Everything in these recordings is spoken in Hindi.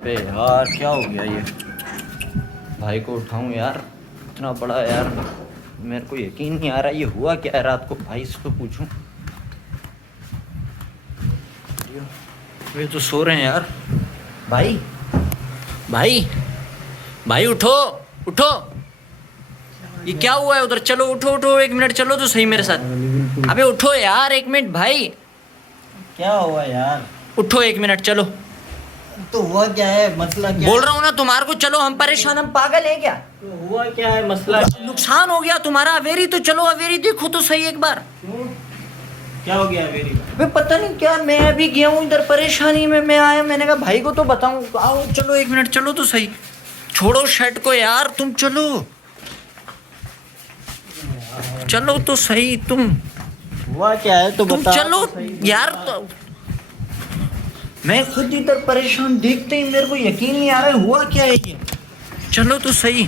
बे यार क्या हो गया ये। भाई को उठाऊं यार, इतना बड़ा यार, मेरे को यकीन नहीं आ रहा ये हुआ क्या है रात को। भाई इसको पूछूं, वे तो सो रहे हैं यार। भाई भाई भाई उठो उठो, ये क्या हुआ है उधर? चलो उठो उठो, 1 मिनट चलो तो सही मेरे साथ। अबे उठो यार 1 मिनट भाई। क्या हुआ यार? उठो 1 मिनट चलो। तो हुआ क्या है, मसला क्या बोल रहा हूँ ना तुम्हारे को, चलो हम परेशान, हम पागल है क्या? तो हुआ क्या है, मसला नुकसान हो गया तुम्हारा अवेरी, तो चलो अवेरी देखो तो सही एक बार। क्यों? क्या हो गया मेरी? वे पता नहीं क्या, मैं अभी गया हूँ इधर परेशानी में, मैं आया, मैंने कहा भाई को तो बताऊं। आओ चलो 1 मिनट चलो तो सही। छोड़ो शर्ट को यार, तुम चलो चलो तो सही तुम। हुआ क्या है तो तुम बता चलो तो सही। यार तो, मैं खुद इधर परेशान, देखते ही मेरे को यकीन नहीं आ रहा है हुआ क्या है ये। चलो तो सही।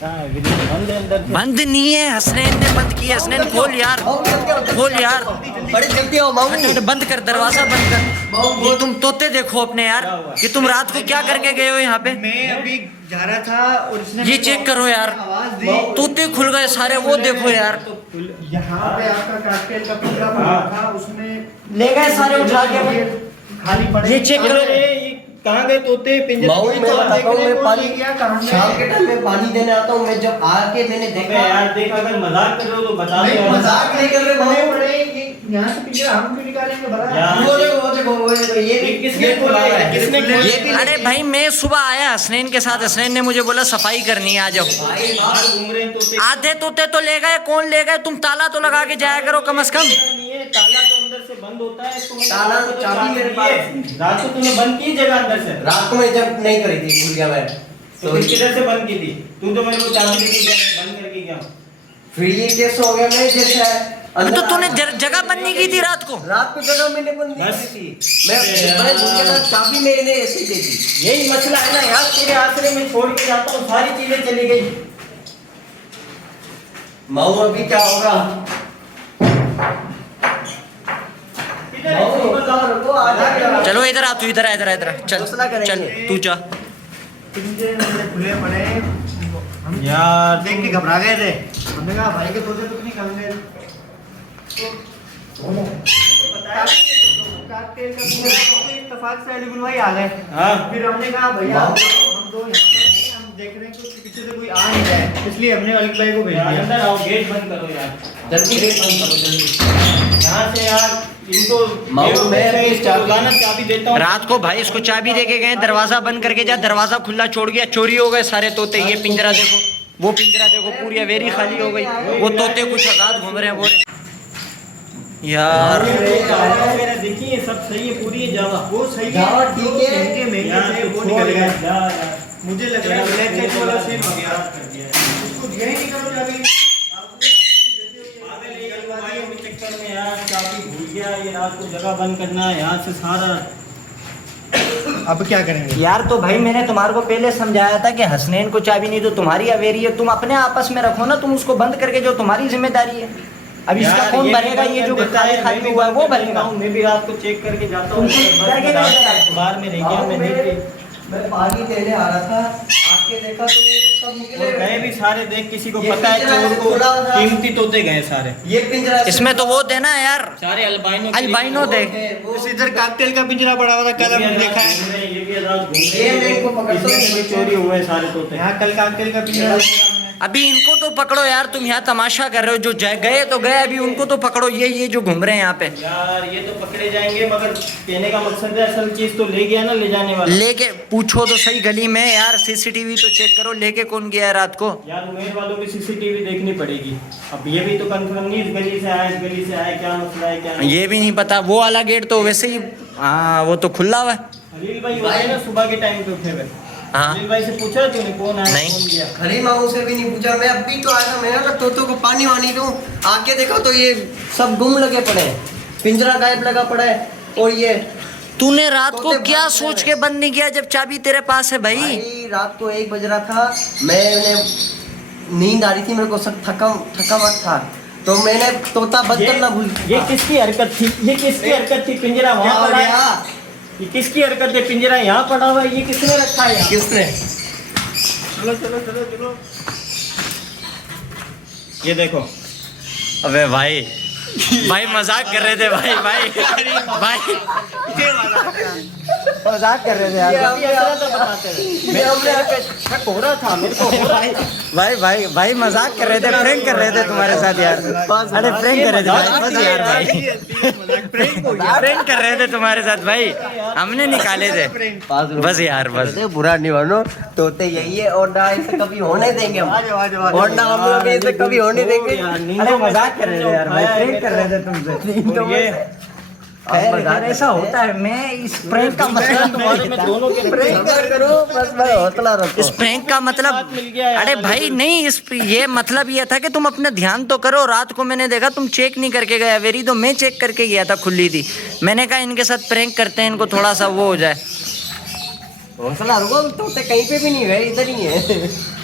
कहाँ है वीडियो? बंद है अंदर से। बंद नहीं है, हसनैन ने बंद किया। हसनैन खोल यार, खोल यार, बड़े जल्दी आओ मामू। अरे बंद कर, दरवाजा बंद कर। ये तुम तोते देखो अपने यार, कि तुम रात को क्या करके गए हो यहाँ पे। मैं अभी जा रहा था और उसने ये चेक करो यार, आवाज दी। तोते खुल गए सारे, वो देखो यार। यहाँ पे आपका काकटेल का पिंजरा पड़ा था, उसमें ले गए सारे उठा के। खाली पड़े। ये चेक करो। अरे ये कहाँ गए तोते? पिंजरे माऊ में मैं तो बताता हूँ, मैं पानी देखने गया शाम के टाइम में पानी देने आता हूँ। मैं जब आके मैंने अबे देखा यार देख, अगर मजाक कर रहे हो तो बता दो नहीं, यार। मजाक नहीं कर रहे माऊ। बड़े ये यहाँ से पिंजरा हम क्यों निकालेंगे भला? यार। वो देखो वो देखो वो देखो, ये किसने खोला है? किसने खोला? ये भी अरे भाई मैं सुबह आया हसनैन के साथ, हसनैन ने मुझे बोला सफाई करनी है, आ जाओ। बाहर घूम रहे हैं तोते। आधे तोते तो ले गए, कौन ले गए? तुम ताला तो लगा के जाया करो कम से कम। नहीं है, ताला तो अंदर से बंद होता है। तो ताला तो चाबी मेरे पास है। रात को तूने बंद की जगह अंदर से? रात को मैं जब नहीं करी थी, भूल गया मैं। तो फिर किधर से बंद की थी? तू तो मेरे को चाबी दे के गया, मैं बंद करके गया। फिर ये कैसे हो गया? मैं जैसा है तो तूने जगह बंद नहीं की थी रात को? रात को जगह मैंने बंद नहीं बस। की थी। मैं भूल गया था, चाबी मैंने ऐसे दे दी। यही मसला है ना यार, तेरे आश्रय में छोड़ के जाता हूँ, सारी चीजें चली गई। माऊ अभी क्या होगा? माऊ बताओ, रुको, आ जा। चलो इधर आ, तू इधर आ, इधर आ, इधर आ। चल दूसरा करेंगे। चल तू जा। पिंजरे में खुले पड़े, हम यार देख के घबरा गए थे। हमने कहा भाई के तोते तो नहीं खाएंगे। काकटेल का पिंजरा तो इत्तेफाक से अली गुलवाई आ गए। हाँ। फिर हमने कहा भैया हम दो यहाँ पे हैं, हम देख रहे हैं कि उसके पीछे से कोई आ नहीं जाए, इसलिए हमने अली भाई को भेज यार दिया। अंदर आओ, गेट बंद करो यार, जल्दी गेट बंद करो जल्दी। यहाँ से यार इनको माऊ, मैं अभी इसको रोजाना चाबी देता हूँ। रात को भाई इसको चाबी दे के गए, दरवाजा बंद करके जा, दरवाजा खुला छोड़ गया, चोरी हो गए सारे तोते। ये पिंजरा देखो, वो पिंजरा देखो, पूरी अवेरी खाली हो गई। वो तोते कुछ आजाद घूम रहे हैं, बोले यार। मेरा देखिए सब सही है, पूरी है जावा। वो सही जावा है, ठीक है। महंगे यार थे, वो छोड़ निकल यार, गए। जा यार। मुझे लग रहा है ब्लैक चेक वाला सेम हो गया। कर दिया। उसको दिया ही नहीं करो चाबी। पागल है ये अलमारियों के चक्कर में यार, चाबी भूल गया। ये रात को जगह बंद करना है यहाँ से सारा। अब क्या करेंगे? यार तो भाई मैंने तुम्हारे को पहले समझाया था कि हसनैन को चाबी नहीं, तो तुम्हारी अवेरी है, तुम अपने आपस में रखो ना, तुम उसको बंद करके जो तुम्हारी जिम्मेदारी है। अब इसका यार, कौन ये भरेगा? भी ये जो देता खाली है, खाली मैं भी हुआ है वो बंद भरेगा। करता हूँ। मैं भी रात को चेक करके जाता हूँ। तुम चेक करके रात जाता को बाहर में रह गया, मैं देख के। मैं पानी देने आ रहा था, आके देखा तो ये सब निकले। और गए भी सारे, देख किसी को ये पता है पिंजरा चोर ऐसे को, खुला था। कीमती तोते गए सारे। ये पिंजरा इसमें तो वो देना यार, सारे अल्बाइनो अल्बाइनो दे। उस इधर काकटेल का पिंजरा पड़ा हुआ था, कल हमने देखा है। ये भी रात घूम रहे ये मेरे को पकड़ इसमें से भी चोरी हुए सारे तोते। यहाँ कल काकटेल का पिंजरा। अभी इनको तो पकड़ो यार, तुम यहाँ तमाशा कर रहे हो, जो गए तो गए, अभी उनको तो पकड़ो। ये जो घूम रहे हैं यहाँ पे, यार ये तो पकड़े जाएंगे, मगर कहने का मकसद है असल चीज तो ले गया ना ले जाने वाला। लेके पूछो तो सही गली में यार, सीसीटीवी तो चेक करो, लेके कौन गया है रात को। यार उमेर वालों की सीसीटीवी देखनी पड़ेगी। अब ये भी तो कंफर्म नहीं, इस गली से आया, इस गली से आया, क्या मसला है क्या नहीं। ये भी नहीं पता, वो वाला गेट तो वैसे ही, हाँ वो तो खुला हुआ है। खलील भाई होते हैं ना सुबह के टाइम पे उठे हुए। हाँ। खलील भाई से पूछा तूने कौन आया नहीं। कौन गया? खली मामू से भी नहीं पूछा, मैं अभी तो आया था। मैंने ना तोतों को पानी वानी दूं, आके देखा तो ये सब गुम लगे पड़े हैं, पिंजरा गायब लगा पड़ा है। और ये तूने रात को तोते क्या भाग सोच रहे के बंद नहीं किया जब चाबी तेरे पास है भाई? भाई रात को 1 बज रहा था, मैंने नींद आ रही थी, मेरे को सब थकावट था, तो मैंने तोता बंद करना भूल ये किसकी हरकत थी? ये किसकी हरकत थी? पिंजरा क्या वहाँ हो पड़ा है। गया? ये किसकी हरकत है? पिंजरा यहाँ पड़ा हुआ है, ये किसने रखा है यहाँ? किसने? चलो चलो चलो चलो, ये देखो। अबे भाई भाई मजाक कर रहे थे भाई भाई भाई मजाक कर रहे थे यार। अभी ऐसा तो बताते हैं। मैं हमने शक हो रहा था मेरे को, भाई भाई भाई मजाक कर रहे थे, प्रैंक कर रहे थे तुम्हारे साथ यार। अरे प्रैंक कर रहे थे भाई, बस यार भाई प्रैंक कर रहे थे तुम्हारे साथ भाई, हमने निकाले थे बस यार बस। बुरा नहीं मानो, तोते यही है और ना इसे कभी होने देंगे हम, और ना हम लोग इसे कभी होने देंगे। अरे मजाक कर रहे थे यार भाई, प्रैंक कर रहे थे तुमसे। खैर ऐसा होता है। मैं इस प्रैंक का मतलब तुम्हारे में दोनों के प्रैंक करो, बस भाई हौसला रखो। इस प्रैंक का मतलब मिल गया यार। अरे भाई नहीं, इस ये मतलब ये था कि तुम अपना ध्यान तो करो। रात को मैंने देखा तुम चेक नहीं करके गया वेरी, तो मैं चेक करके गया था, खुली थी। मैंने कहा इनके साथ प्रैंक करते हैं, इनको थोड़ा सा वो हो जाए। हौसला रखो, तोते कहीं पे भी नहीं गए, इधर ही है।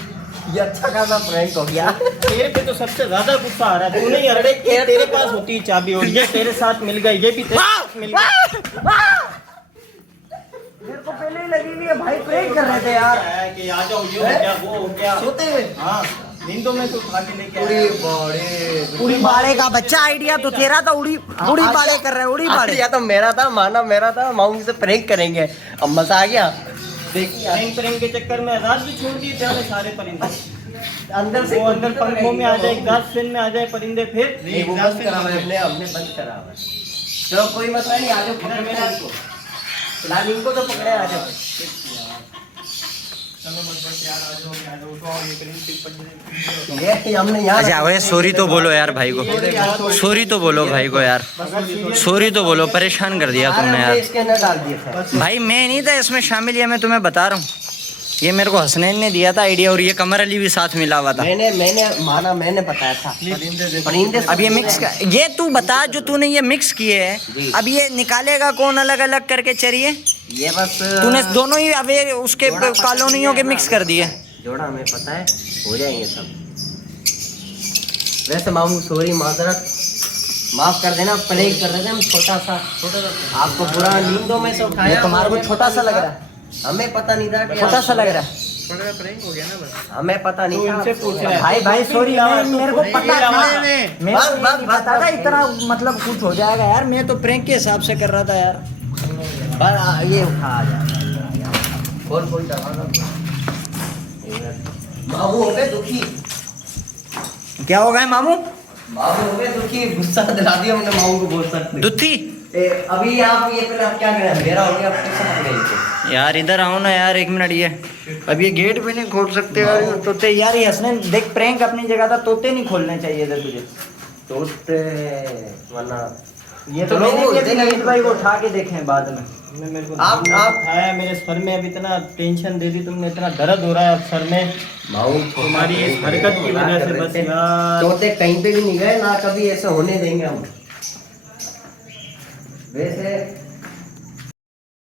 ये अच्छा खासा प्रैंक हो गया। तेरे पे तो सबसे ज्यादा गुस्सा आ रहा है। तूने ही हरड़े की, तेरे पास होती चाबी और ये तेरे साथ मिल गई, ये भी तेरे साथ मिल गई। मेरे को पहले ही लगी हुई है भाई, प्रैंक कर रहे थे यार। कि आ जाओ, ये हो गया, वो हो गया। सोते हुए हाँ, नींदों में तो उठा के लेके उड़ी आया। बाड़े, उड़ी बाड़े का बच्चा आइडिया तो तेरा था, उड़ी बाड़े कर रहे हैं, उड़ी बाड़े। या तो मेरा था, माना मेरा था, माऊंगी से प्रैंक करेंगे। अब मजा आ गया। देखिए प्रेम के चक्कर में रात भी छोड़ दिए थे सारे परिंदे। अंदर से वो अंदर पंखों में आ जाए, ग्लास फैन में आ जाए परिंदे, फिर नहीं, वो बंद करा हुआ है, हमने बंद करा हुआ है। चलो कोई मसला नहीं, आ जाओ पकड़ मेरा इनको, फिलहाल इनको तो पकड़े, आ जाओ। ये हमने यहाँ अच्छा भाई सॉरी तो बोलो यार भाई को, सॉरी तो बोलो भाई को यार, सॉरी तो बोलो, परेशान कर दिया तुमने यार। इसके अंदर डाल दिए थे। भाई मैं नहीं था इसमें शामिल, ये मैं तुम्हें बता रहा हूँ। ये मेरे को हसनैन ने दिया था आइडिया, और ये कमर अली भी साथ मिला हुआ था। मैंने बताया था परिंदे। अब ये मिक्स का, ये तू बता जो तूने ये मिक्स किए हैं, अब ये निकालेगा कौन अलग अलग करके? चलिए ये बस तूने दोनों ही अब ये उसके कॉलोनियों के मिक्स कर दिए। जोड़ा हमें पता है, हो जाएंगे सब। वैसे मामू सॉरी, माजरत, माफ कर देना, प्ले कर रहे थे हम, छोटा सा आपको पूरा नींदों में से उठाया। ये तुम्हारे को छोटा सा लग रहा है, हमें पता नहीं था कि छोटा सा लग रहा है। हमें पता नहीं था। इनसे पूछ रहा है। भाई भाई सॉरी, मेरे को पता था, मेरे को बस, नहीं पता था इतना मतलब कुछ हो जाएगा यार। मैं तो प्रैंक के हिसाब से कर रहा था यार। बस ये उठा, आ जा खोल दबा दो। मामू हो गए दुखी, क्या हो गए मामू? मामू हो गए दुखी, गुस्सा दिला दिया हमने मामू को, बोल सकते। दुत्ती अभी आप ये पहले आप क्या करें, मेरा हो गया, आपको समझ गए। यार इधर आओ ना यार, एक मिनट। ये अब ये गेट भी नहीं खोल सकते यार, तोते यार। ये हंसने देख, प्रैंक अपनी जगह था, तोते नहीं खोलने चाहिए थे तुझे। तोते वरना ये तो चलो, मैंने भी अभी देखिए। नवीन भाई को उठा के देखे बाद में। मेरे को आप आया मेरे सर में, अब इतना टेंशन दे दी तुमने, इतना दर्द हो रहा है अब सर में माऊ तुम्हारी इस हरकत की वजह से। बस यार तोते कहीं पे भी नहीं गए ना, कभी ऐसे होने देंगे हम। वैसे